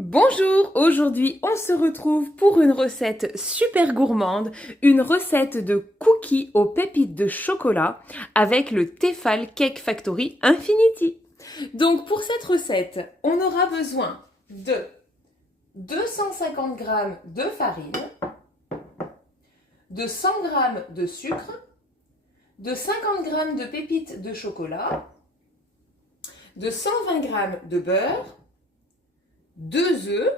Bonjour, aujourd'hui on se retrouve pour une recette super gourmande, une recette de cookies aux pépites de chocolat avec le Tefal Cake Factory Infinity. Donc pour cette recette, on aura besoin de 250 g de farine, de 100 g de sucre, de 50 g de pépites de chocolat, de 120 g de beurre, 2 œufs,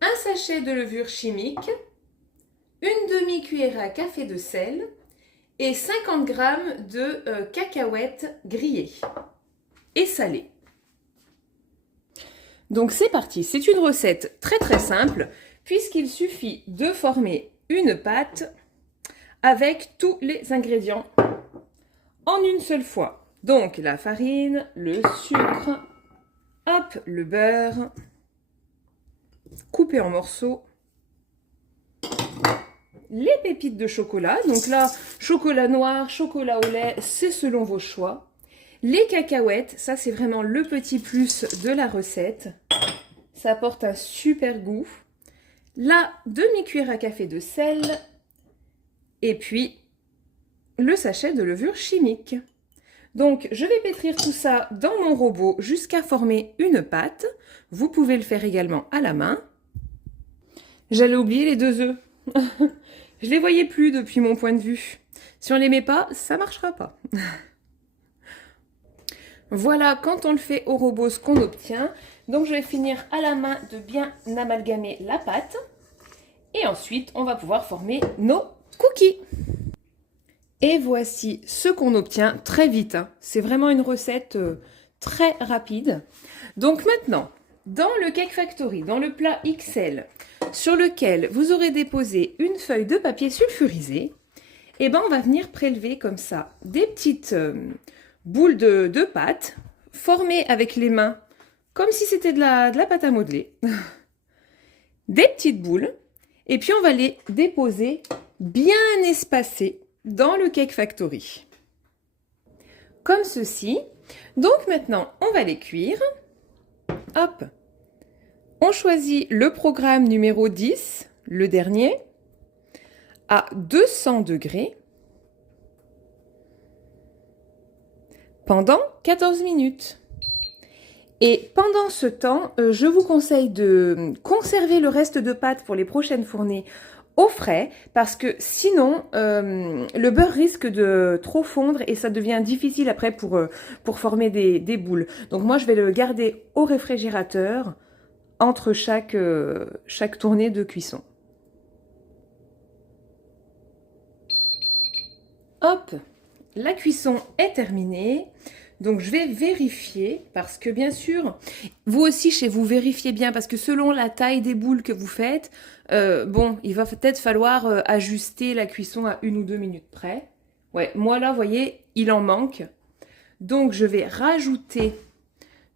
un sachet de levure chimique, une demi-cuillère à café de sel et 50 g de cacahuètes grillées et salées. Donc c'est parti, c'est une recette très simple puisqu'il suffit de former une pâte avec tous les ingrédients en une seule fois. Donc la farine, le sucre, hop, le beurre, coupé en morceaux, les pépites de chocolat, donc là, chocolat noir, chocolat au lait, c'est selon vos choix. Les cacahuètes, ça c'est vraiment le petit plus de la recette, ça apporte un super goût. La demi-cuillère à café de sel, et puis le sachet de levure chimique. Donc, je vais pétrir tout ça dans mon robot jusqu'à former une pâte. Vous pouvez le faire également à la main. J'allais oublier les 2 œufs. Je les voyais plus depuis mon point de vue. Si on les met pas, ça marchera pas. Voilà quand on le fait au robot ce qu'on obtient. Donc, je vais finir à la main de bien amalgamer la pâte. Et ensuite, on va pouvoir former nos cookies. Et voici ce qu'on obtient très vite. Hein. C'est vraiment une recette très rapide. Donc maintenant, dans le Cake Factory, dans le plat XL, sur lequel vous aurez déposé une feuille de papier sulfurisé, et ben on va venir prélever comme ça des petites boules de pâte formées avec les mains, comme si c'était de la pâte à modeler. Des petites boules. Et puis on va les déposer bien espacées dans le Cake Factory. Comme ceci. Donc maintenant, on va les cuire. Hop. On choisit le programme numéro 10, le dernier, à 200 degrés pendant 14 minutes. Et pendant ce temps, je vous conseille de conserver le reste de pâte pour les prochaines fournées au frais, parce que sinon, le beurre risque de trop fondre et ça devient difficile après pour former des boules. Donc moi, je vais le garder au réfrigérateur entre chaque tournée de cuisson. Hop, la cuisson est terminée. Donc je vais vérifier, parce que bien sûr, vous aussi chez vous, vérifiez bien, parce que selon la taille des boules que vous faites, bon, il va peut-être falloir ajuster la cuisson à 1 ou 2 minutes près. Ouais, moi là, vous voyez, il en manque. Donc je vais rajouter,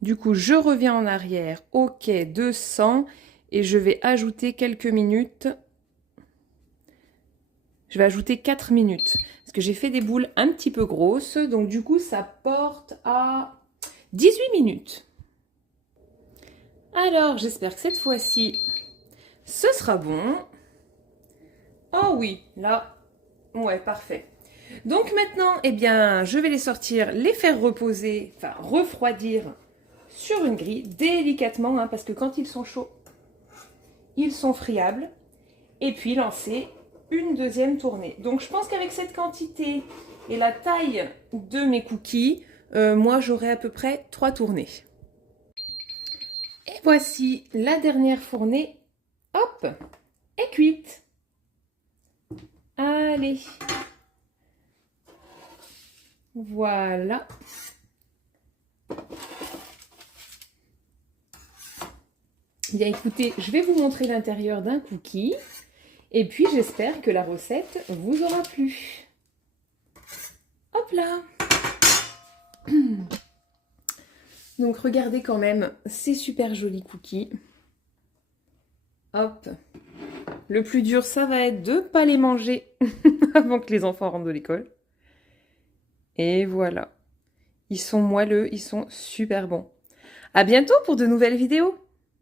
du coup, je reviens en arrière, ok, 200, et je vais ajouter quelques minutes. Je vais ajouter 4 minutes. Parce que j'ai fait des boules un petit peu grosses. Donc du coup, ça porte à 18 minutes. Alors, j'espère que cette fois-ci, ce sera bon. Oh oui, là, ouais, parfait. Donc maintenant, eh bien, je vais les sortir, les faire reposer, enfin refroidir sur une grille, délicatement, hein, parce que quand ils sont chauds, ils sont friables. Et puis lancer une deuxième tournée. Donc je pense qu'avec cette quantité et la taille de mes cookies, moi j'aurai à peu près 3 tournées. Et voici la dernière fournée. Hop, est cuite. Allez. Voilà. Bien écoutez, je vais vous montrer l'intérieur d'un cookie. Et puis, j'espère que la recette vous aura plu. Hop là! Donc, regardez quand même ces super jolis cookies. Hop! Le plus dur, ça va être de ne pas les manger avant que les enfants rentrent de l'école. Et voilà. Ils sont moelleux, ils sont super bons. À bientôt pour de nouvelles vidéos!